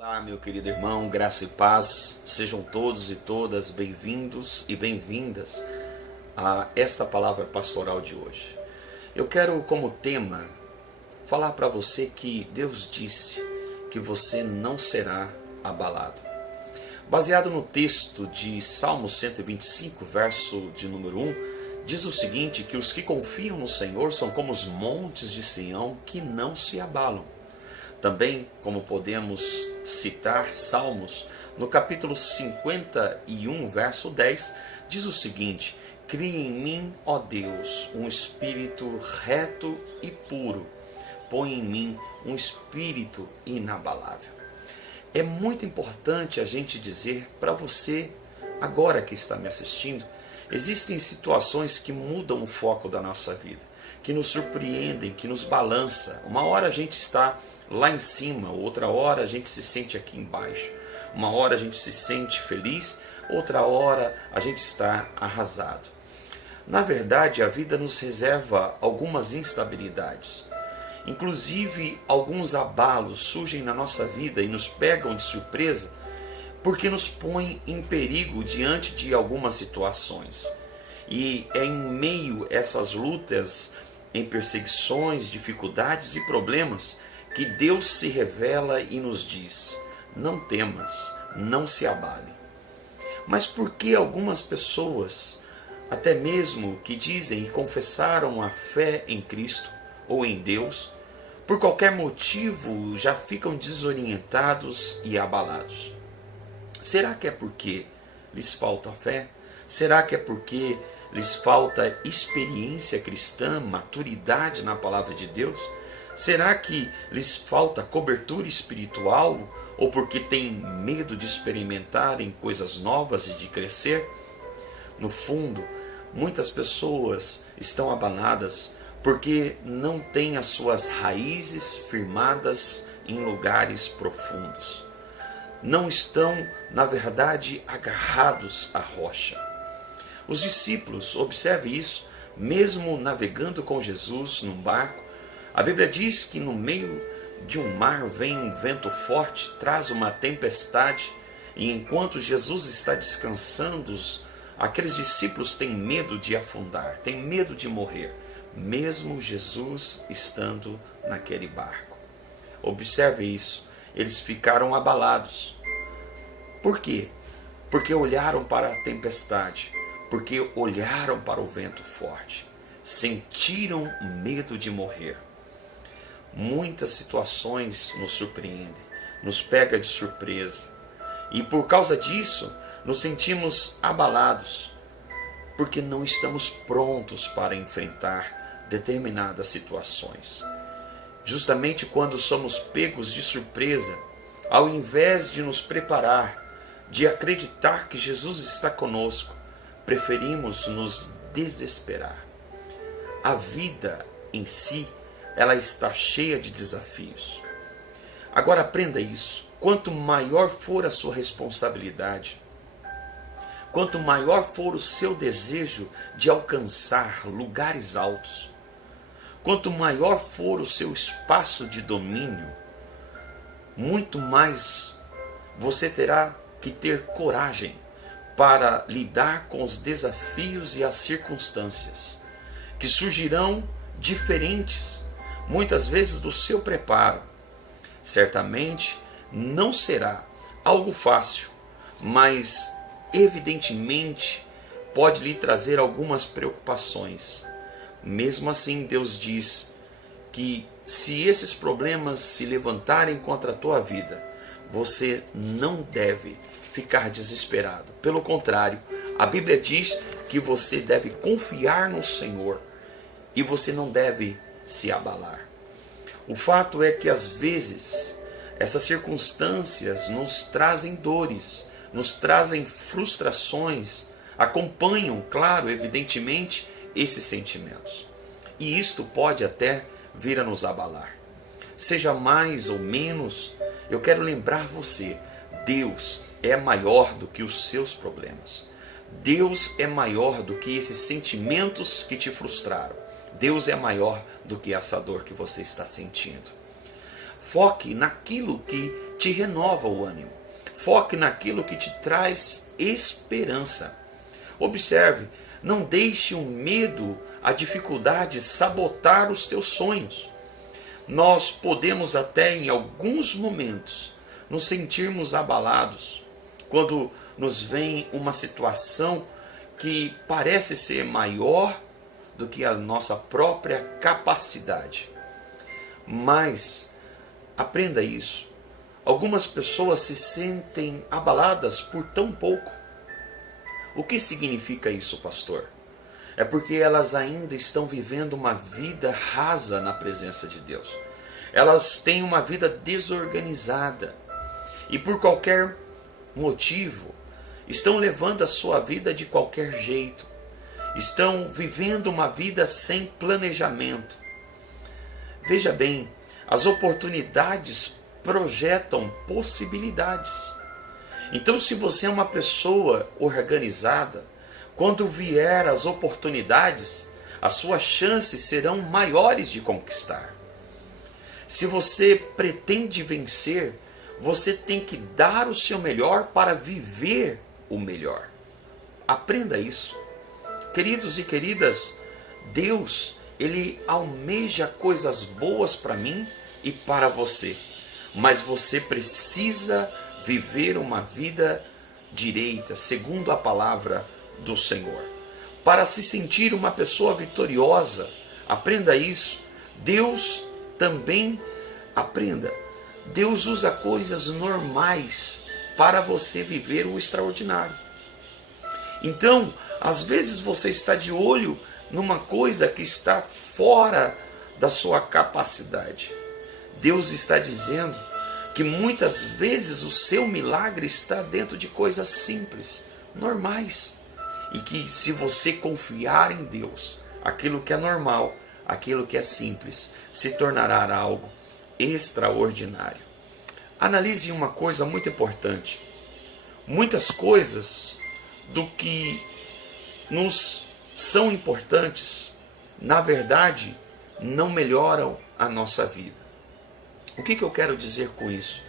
Olá, meu querido irmão, graça e paz, sejam todos e todas bem-vindos e bem-vindas a esta palavra pastoral de hoje. Eu quero como tema falar para você que Deus disse que você não será abalado. Baseado no texto de Salmo 125, verso de número 1, diz o seguinte, que os que confiam no Senhor são como os montes de Sião que não se abalam. Também, como podemos citar Salmos, no capítulo 51, verso 10, diz o seguinte: cria em mim, ó Deus, um espírito reto e puro, põe em mim um espírito inabalável. É muito importante a gente dizer para você, agora que está me assistindo, existem situações que mudam o foco da nossa vida, que nos surpreendem, que nos balança. Uma hora a gente está lá em cima, outra hora a gente se sente aqui embaixo. Uma hora a gente se sente feliz, outra hora a gente está arrasado. Na verdade, a vida nos reserva algumas instabilidades. Inclusive, alguns abalos surgem na nossa vida e nos pegam de surpresa porque nos põem em perigo diante de algumas situações. E é em meio a essas lutas, em perseguições, dificuldades e problemas, que Deus se revela e nos diz: não temas, não se abale. Mas por que algumas pessoas, até mesmo que dizem e confessaram a fé em Cristo ou em Deus, por qualquer motivo já ficam desorientados e abalados? Será que é porque lhes falta fé? Será que é porque lhes falta experiência cristã, maturidade na palavra de Deus? Será que lhes falta cobertura espiritual ou porque têm medo de experimentarem coisas novas e de crescer? No fundo, muitas pessoas estão abaladas porque não têm as suas raízes firmadas em lugares profundos. Não estão, na verdade, agarrados à rocha. Os discípulos, observe isso, mesmo navegando com Jesus num barco, a Bíblia diz que no meio de um mar vem um vento forte, traz uma tempestade, e enquanto Jesus está descansando, aqueles discípulos têm medo de afundar, têm medo de morrer, mesmo Jesus estando naquele barco. Observe isso, eles ficaram abalados. Por quê? Porque olharam para a tempestade, porque olharam para o vento forte, sentiram medo de morrer. Muitas situações nos surpreendem, nos pega de surpresa. E por causa disso, nos sentimos abalados, porque não estamos prontos para enfrentar determinadas situações. Justamente quando somos pegos de surpresa, ao invés de nos preparar, de acreditar que Jesus está conosco, preferimos nos desesperar. A vida em si, ela está cheia de desafios. Agora aprenda isso. Quanto maior for a sua responsabilidade, quanto maior for o seu desejo de alcançar lugares altos, quanto maior for o seu espaço de domínio, muito mais você terá que ter coragem para lidar com os desafios e as circunstâncias que surgirão diferentes, muitas vezes do seu preparo. Certamente não será algo fácil, mas evidentemente pode lhe trazer algumas preocupações. Mesmo assim, Deus diz que se esses problemas se levantarem contra a tua vida, você não deve ficar desesperado. Pelo contrário, a Bíblia diz que você deve confiar no Senhor e você não deve se abalar. O fato é que às vezes essas circunstâncias nos trazem dores, nos trazem frustrações, acompanham, claro, evidentemente, esses sentimentos. E isto pode até vir a nos abalar. Seja mais ou menos, eu quero lembrar você, Deus é maior do que os seus problemas. Deus é maior do que esses sentimentos que te frustraram. Deus é maior do que essa dor que você está sentindo. Foque naquilo que te renova o ânimo. Foque naquilo que te traz esperança. Observe, não deixe o medo, a dificuldade sabotar os teus sonhos. Nós podemos até em alguns momentos nos sentirmos abalados quando nos vem uma situação que parece ser maior do que a nossa própria capacidade. Mas aprenda isso. Algumas pessoas se sentem abaladas por tão pouco. O que significa isso, pastor? É porque elas ainda estão vivendo uma vida rasa na presença de Deus. Elas têm uma vida desorganizada e por qualquer motivo estão levando a sua vida de qualquer jeito. Estão vivendo uma vida sem planejamento. Veja bem, as oportunidades projetam possibilidades. Então, se você é uma pessoa organizada, quando vier as oportunidades, as suas chances serão maiores de conquistar. Se você pretende vencer, você tem que dar o seu melhor para viver o melhor. Aprenda isso. Queridos e queridas, Deus, Ele almeja coisas boas para mim e para você. Mas você precisa viver uma vida direita, segundo a palavra do Senhor. Para se sentir uma pessoa vitoriosa, aprenda isso. Deus também, aprenda, Deus usa coisas normais para você viver o extraordinário. Então, às vezes você está de olho numa coisa que está fora da sua capacidade. Deus está dizendo que muitas vezes o seu milagre está dentro de coisas simples, normais. E que se você confiar em Deus, aquilo que é normal, aquilo que é simples, se tornará algo extraordinário. Analise uma coisa muito importante. Muitas coisas do que nos são importantes, na verdade, não melhoram a nossa vida. O que eu quero dizer com isso?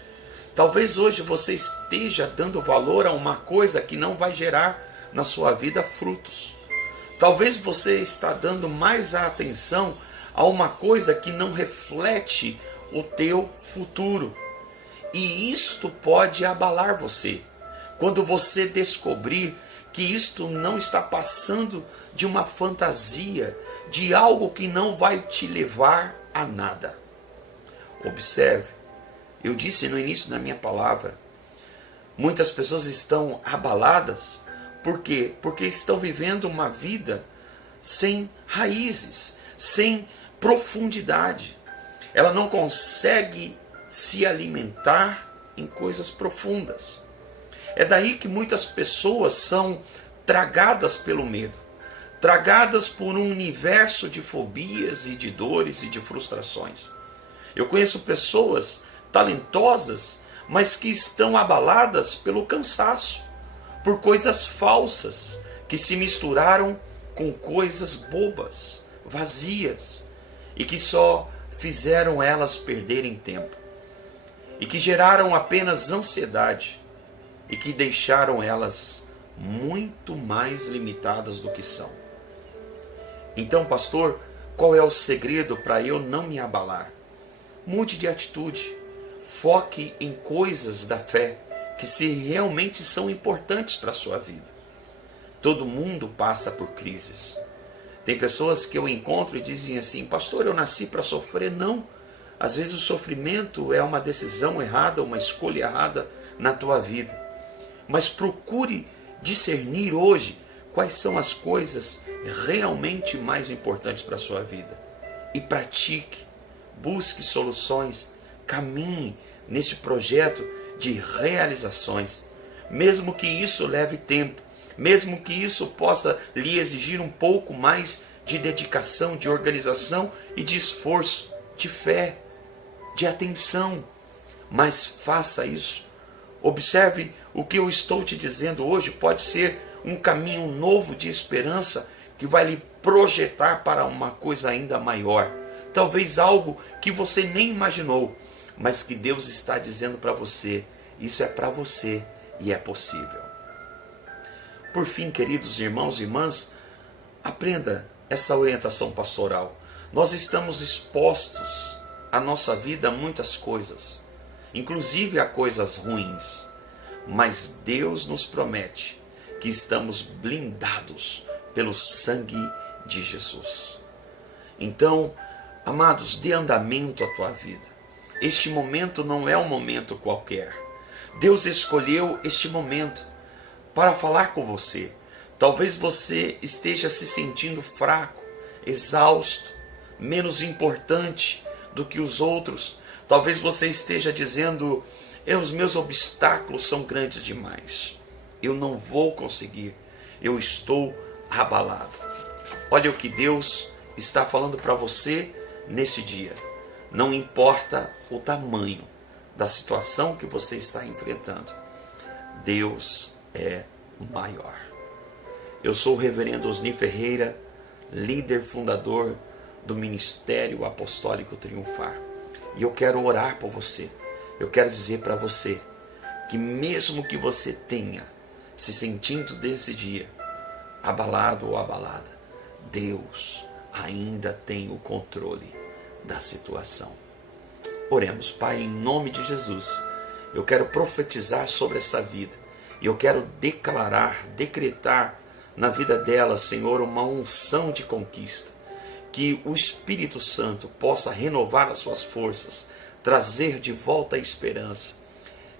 Talvez hoje você esteja dando valor a uma coisa que não vai gerar na sua vida frutos. Talvez você está dando mais atenção a uma coisa que não reflete o teu futuro. E isto pode abalar você. Quando você descobrir que isto não está passando de uma fantasia, de algo que não vai te levar a nada. Observe, eu disse no início da minha palavra, muitas pessoas estão abaladas. Por quê? Porque estão vivendo uma vida sem raízes, sem profundidade. Ela não consegue se alimentar em coisas profundas. É daí que muitas pessoas são tragadas pelo medo, tragadas por um universo de fobias e de dores e de frustrações. Eu conheço pessoas talentosas, mas que estão abaladas pelo cansaço, por coisas falsas que se misturaram com coisas bobas, vazias, e que só fizeram elas perderem tempo, e que geraram apenas ansiedade, e que deixaram elas muito mais limitadas do que são. Então, pastor, qual é o segredo para eu não me abalar? Mude de atitude, foque em coisas da fé que se realmente são importantes para a sua vida. Todo mundo passa por crises. Tem pessoas que eu encontro e dizem assim, pastor, eu nasci para sofrer. Não, às vezes o sofrimento é uma decisão errada, uma escolha errada na tua vida. Mas procure discernir hoje quais são as coisas realmente mais importantes para a sua vida. E pratique, busque soluções, caminhe nesse projeto de realizações. Mesmo que isso leve tempo, mesmo que isso possa lhe exigir um pouco mais de dedicação, de organização e de esforço, de fé, de atenção. Mas faça isso. Observe o que eu estou te dizendo hoje, pode ser um caminho novo de esperança que vai lhe projetar para uma coisa ainda maior. Talvez algo que você nem imaginou, mas que Deus está dizendo para você, isso é para você e é possível. Por fim, queridos irmãos e irmãs, aprenda essa orientação pastoral. Nós estamos expostos à nossa vida a muitas coisas, inclusive a coisas ruins, mas Deus nos promete que estamos blindados pelo sangue de Jesus. Então, amados, dê andamento à tua vida. Este momento não é um momento qualquer. Deus escolheu este momento para falar com você. Talvez você esteja se sentindo fraco, exausto, menos importante do que os outros. Talvez você esteja dizendo, os meus obstáculos são grandes demais. Eu não vou conseguir. Eu estou abalado. Olha o que Deus está falando para você nesse dia. Não importa o tamanho da situação que você está enfrentando. Deus é maior. Eu sou o reverendo Osni Ferreira, líder fundador do Ministério Apostólico Triunfar. E eu quero orar por você. Eu quero dizer para você que mesmo que você tenha se sentindo desse dia abalado ou abalada, Deus ainda tem o controle da situação. Oremos. Pai, em nome de Jesus, eu quero profetizar sobre essa vida. E eu quero declarar, decretar na vida dela, Senhor, uma unção de conquista. Que o Espírito Santo possa renovar as suas forças, trazer de volta a esperança.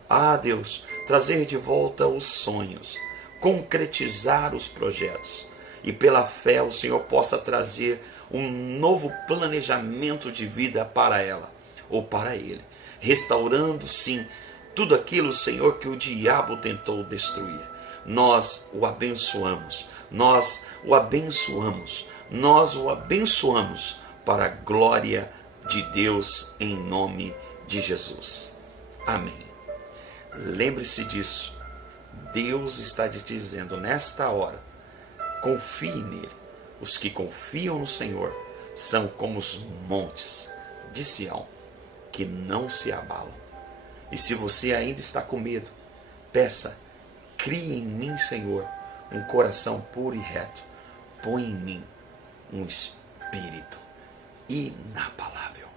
Ah, Deus, trazer de volta os sonhos, concretizar os projetos. E pela fé o Senhor possa trazer um novo planejamento de vida para ela ou para ele. Restaurando, sim, tudo aquilo, Senhor, que o diabo tentou destruir. Nós o abençoamos, nós o abençoamos, nós o abençoamos para a glória de Deus em nome de Jesus. Amém. Lembre-se disso. Deus está te dizendo nesta hora, confie nele. Os que confiam no Senhor são como os montes de Sião, que não se abalam. E se você ainda está com medo, peça, crie em mim, Senhor, um coração puro e reto. Põe em mim um espírito inabalável.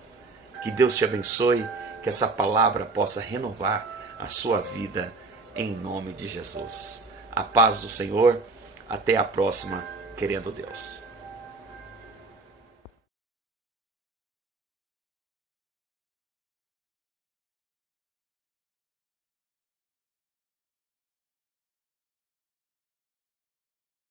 Que Deus te abençoe, que essa palavra possa renovar a sua vida em nome de Jesus. A paz do Senhor, até a próxima, querendo Deus.